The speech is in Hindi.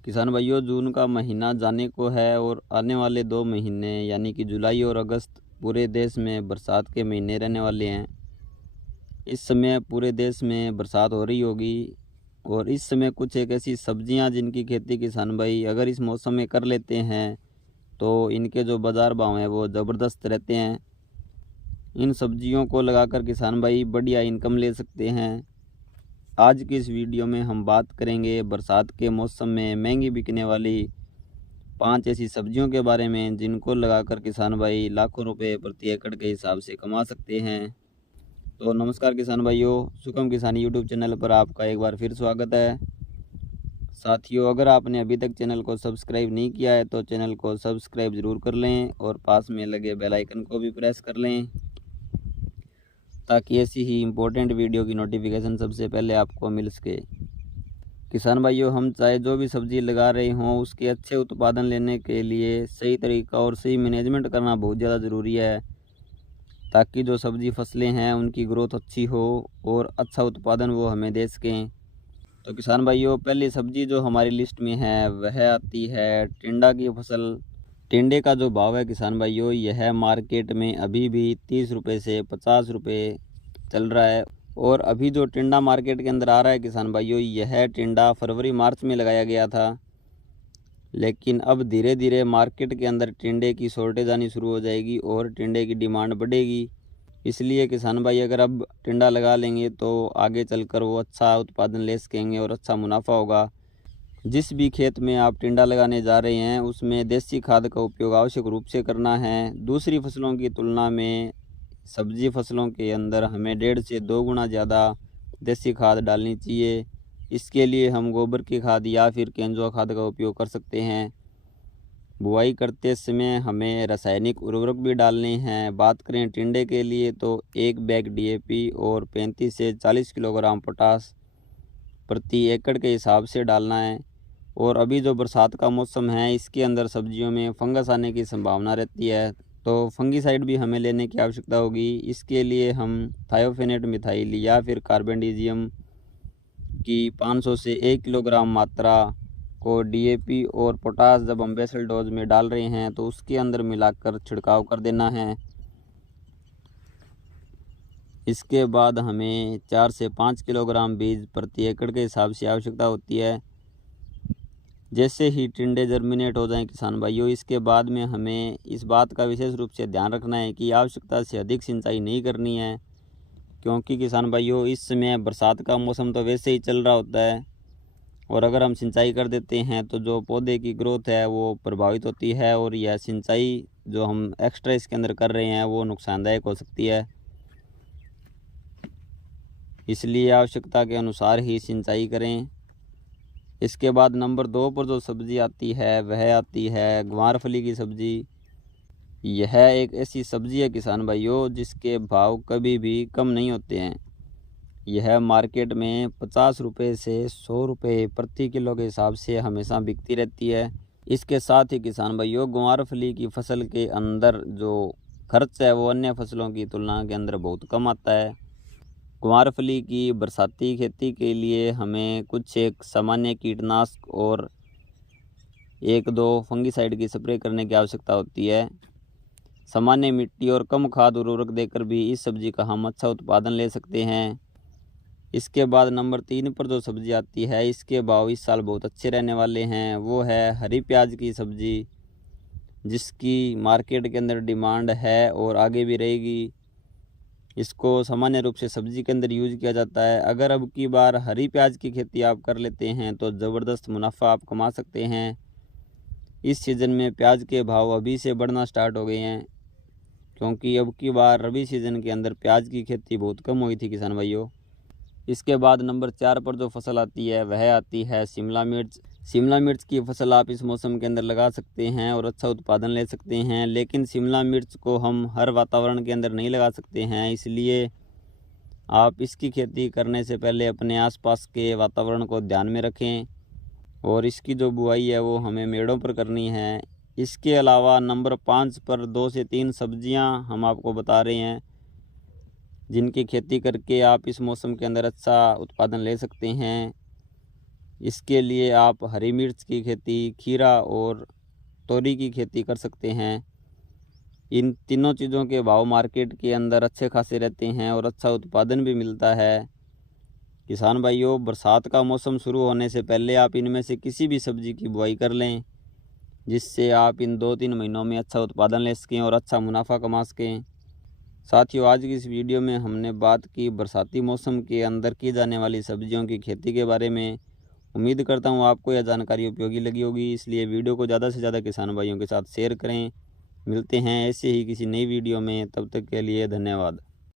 किसान भाइयों, जून का महीना जाने को है और आने वाले 2 महीने यानी कि जुलाई और अगस्त पूरे देश में बरसात के महीने रहने वाले हैं। इस समय पूरे देश में बरसात हो रही होगी और इस समय कुछ एक ऐसी सब्जियां जिनकी खेती किसान भाई अगर इस मौसम में कर लेते हैं तो इनके जो बाज़ार भाव हैं वो ज़बरदस्त रहते हैं। इन सब्जियों को लगाकर किसान भाई बढ़िया इनकम ले सकते हैं। आज की इस वीडियो में हम बात करेंगे बरसात के मौसम में महंगी बिकने वाली 5 ऐसी सब्जियों के बारे में जिनको लगाकर किसान भाई लाखों रुपए प्रति एकड़ के हिसाब से कमा सकते हैं। तो नमस्कार किसान भाइयों, सुखम किसानी यूट्यूब चैनल पर आपका एक बार फिर स्वागत है। साथियों, अगर आपने अभी तक चैनल को सब्सक्राइब नहीं किया है तो चैनल को सब्सक्राइब ज़रूर कर लें और पास में लगे बेल आइकन को भी प्रेस कर लें ताकि ऐसी ही इम्पोर्टेंट वीडियो की नोटिफिकेशन सबसे पहले आपको मिल सके। किसान भाइयों, हम चाहे जो भी सब्ज़ी लगा रहे हों उसके अच्छे उत्पादन लेने के लिए सही तरीका और सही मैनेजमेंट करना बहुत ज़्यादा ज़रूरी है ताकि जो सब्ज़ी फसलें हैं उनकी ग्रोथ अच्छी हो और अच्छा उत्पादन वो हमें दे सकें। तो किसान भाइयों, पहली सब्ज़ी जो हमारी लिस्ट में है वह आती है टिंडा की फसल। टिंडे का जो भाव है किसान भाइयों, यह मार्केट में अभी भी 30 रुपये से 50 रुपये चल रहा है। और अभी जो टिंडा मार्केट के अंदर आ रहा है किसान भाइयों, यह टिंडा फरवरी मार्च में लगाया गया था, लेकिन अब धीरे धीरे मार्केट के अंदर टिंडे की शॉर्टेज आनी शुरू हो जाएगी और टिंडे की डिमांड बढ़ेगी। इसलिए किसान भाई अगर अब टिंडा लगा लेंगे तो आगे चलकर वो अच्छा उत्पादन ले सकेंगे और अच्छा मुनाफा होगा। जिस भी खेत में आप टिंडा लगाने जा रहे हैं उसमें देसी खाद का उपयोग आवश्यक रूप से करना है। दूसरी फसलों की तुलना में सब्जी फसलों के अंदर हमें 1.5 से 2 गुना ज़्यादा देसी खाद डालनी चाहिए। इसके लिए हम गोबर की खाद या फिर केंचुआ खाद का उपयोग कर सकते हैं। बुआई करते समय हमें रासायनिक उर्वरक भी डालने हैं। बात करें टिंडे के लिए तो 1 बैग डीएपी और 35 से 40 किलोग्राम पोटास प्रति एकड़ के हिसाब से डालना है। और अभी जो बरसात का मौसम है इसके अंदर सब्जियों में फंगस आने की संभावना रहती है, तो फंगीसाइड भी हमें लेने की आवश्यकता होगी। इसके लिए हम थायोफेनेट मिथाइल या फिर कार्बेंडिजियम की 500 से 1 किलोग्राम मात्रा को डीएपी और पोटास जब हम बेसल डोज में डाल रहे हैं तो उसके अंदर मिलाकर छिड़काव कर देना है। इसके बाद हमें 4 से 5 किलोग्राम बीज प्रति एकड़ के हिसाब से आवश्यकता होती है। जैसे ही टिंडे जर्मिनेट हो जाएं किसान भाइयों, इसके बाद में हमें इस बात का विशेष रूप से ध्यान रखना है कि आवश्यकता से अधिक सिंचाई नहीं करनी है, क्योंकि किसान भाइयों इस समय बरसात का मौसम तो वैसे ही चल रहा होता है और अगर हम सिंचाई कर देते हैं तो जो पौधे की ग्रोथ है वो प्रभावित होती है और यह सिंचाई जो हम एक्स्ट्रा इसके अंदर कर रहे हैं वो नुकसानदायक हो सकती है। इसलिए आवश्यकता के अनुसार ही सिंचाई करें। इसके बाद नंबर 2 पर जो सब्ज़ी आती है वह आती है ग्वारफली की सब्ज़ी। यह एक ऐसी सब्ज़ी है किसान भाइयों जिसके भाव कभी भी कम नहीं होते हैं। यह मार्केट में 50 रुपये से 100 रुपये प्रति किलो के हिसाब से हमेशा बिकती रहती है। इसके साथ ही किसान भाइयों ग्वारफली की फसल के अंदर जो खर्च है वो अन्य फसलों की तुलना के अंदर बहुत कम आता है। ग्वारफली की बरसाती खेती के लिए हमें कुछ एक सामान्य कीटनाशक और 1-2 फंगीसाइड की स्प्रे करने की आवश्यकता होती है। सामान्य मिट्टी और कम खाद उर्वरक देकर भी इस सब्ज़ी का हम अच्छा उत्पादन ले सकते हैं। इसके बाद नंबर 3 पर जो सब्ज़ी आती है इसके भाव इस साल बहुत अच्छे रहने वाले हैं, वो है हरी प्याज की सब्ज़ी, जिसकी मार्केट के अंदर डिमांड है और आगे भी रहेगी। इसको सामान्य रूप से सब्ज़ी के अंदर यूज़ किया जाता है। अगर अब की बार हरी प्याज की खेती आप कर लेते हैं तो ज़बरदस्त मुनाफा आप कमा सकते हैं। इस सीज़न में प्याज के भाव अभी से बढ़ना स्टार्ट हो गए हैं, क्योंकि अब की बार रबी सीज़न के अंदर प्याज की खेती बहुत कम हुई थी किसान भाइयों। इसके बाद नंबर 4 पर जो फसल आती है वह आती है शिमला मिर्च। शिमला मिर्च की फसल आप इस मौसम के अंदर लगा सकते हैं और अच्छा उत्पादन ले सकते हैं, लेकिन शिमला मिर्च को हम हर वातावरण के अंदर नहीं लगा सकते हैं। इसलिए आप इसकी खेती करने से पहले अपने आसपास के वातावरण को ध्यान में रखें और इसकी जो बुआई है वो हमें मेड़ों पर करनी है। इसके अलावा नंबर 5 पर 2 से 3 सब्जियां हम आपको बता रहे हैं जिनकी खेती करके आप इस मौसम के अंदर अच्छा उत्पादन ले सकते हैं। इसके लिए आप हरी मिर्च की खेती, खीरा और तोरी की खेती कर सकते हैं। इन तीनों चीज़ों के भाव मार्केट के अंदर अच्छे खासे रहते हैं और अच्छा उत्पादन भी मिलता है। किसान भाइयों, बरसात का मौसम शुरू होने से पहले आप इनमें से किसी भी सब्ज़ी की बुआई कर लें, जिससे आप इन 2-3 महीनों में अच्छा उत्पादन ले सकें और अच्छा मुनाफा कमा सकें। साथियों, आज की इस वीडियो में हमने बात की बरसाती मौसम के अंदर की जाने वाली सब्जियों की खेती के बारे में। उम्मीद करता हूँ आपको यह जानकारी उपयोगी लगी होगी, इसलिए वीडियो को ज़्यादा से ज़्यादा किसान भाइयों के साथ शेयर करें। मिलते हैं ऐसे ही किसी नई वीडियो में, तब तक के लिए धन्यवाद।